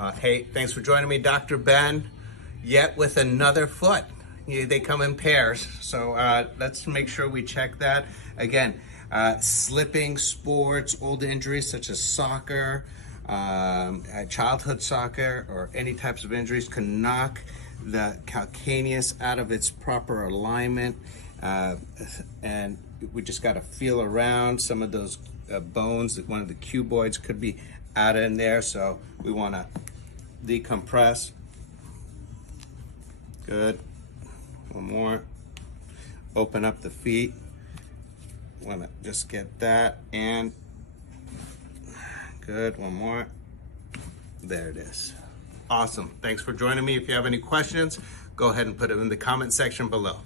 Hey, thanks for joining me, Dr. Ben, yet with another foot. They come in pairs, so let's make sure we check that. Again, slipping, sports, old injuries such as soccer, childhood soccer, or any types of injuries can knock the calcaneus out of its proper alignment, and we just got to feel around some of those bones. One of the cuboids could be out in there, so we want to decompress. Good. One more. Open up the feet. Want to just get that, and good. One more. There it is. Awesome. Thanks for joining me. If you have any questions, go ahead and put them in the comment section below.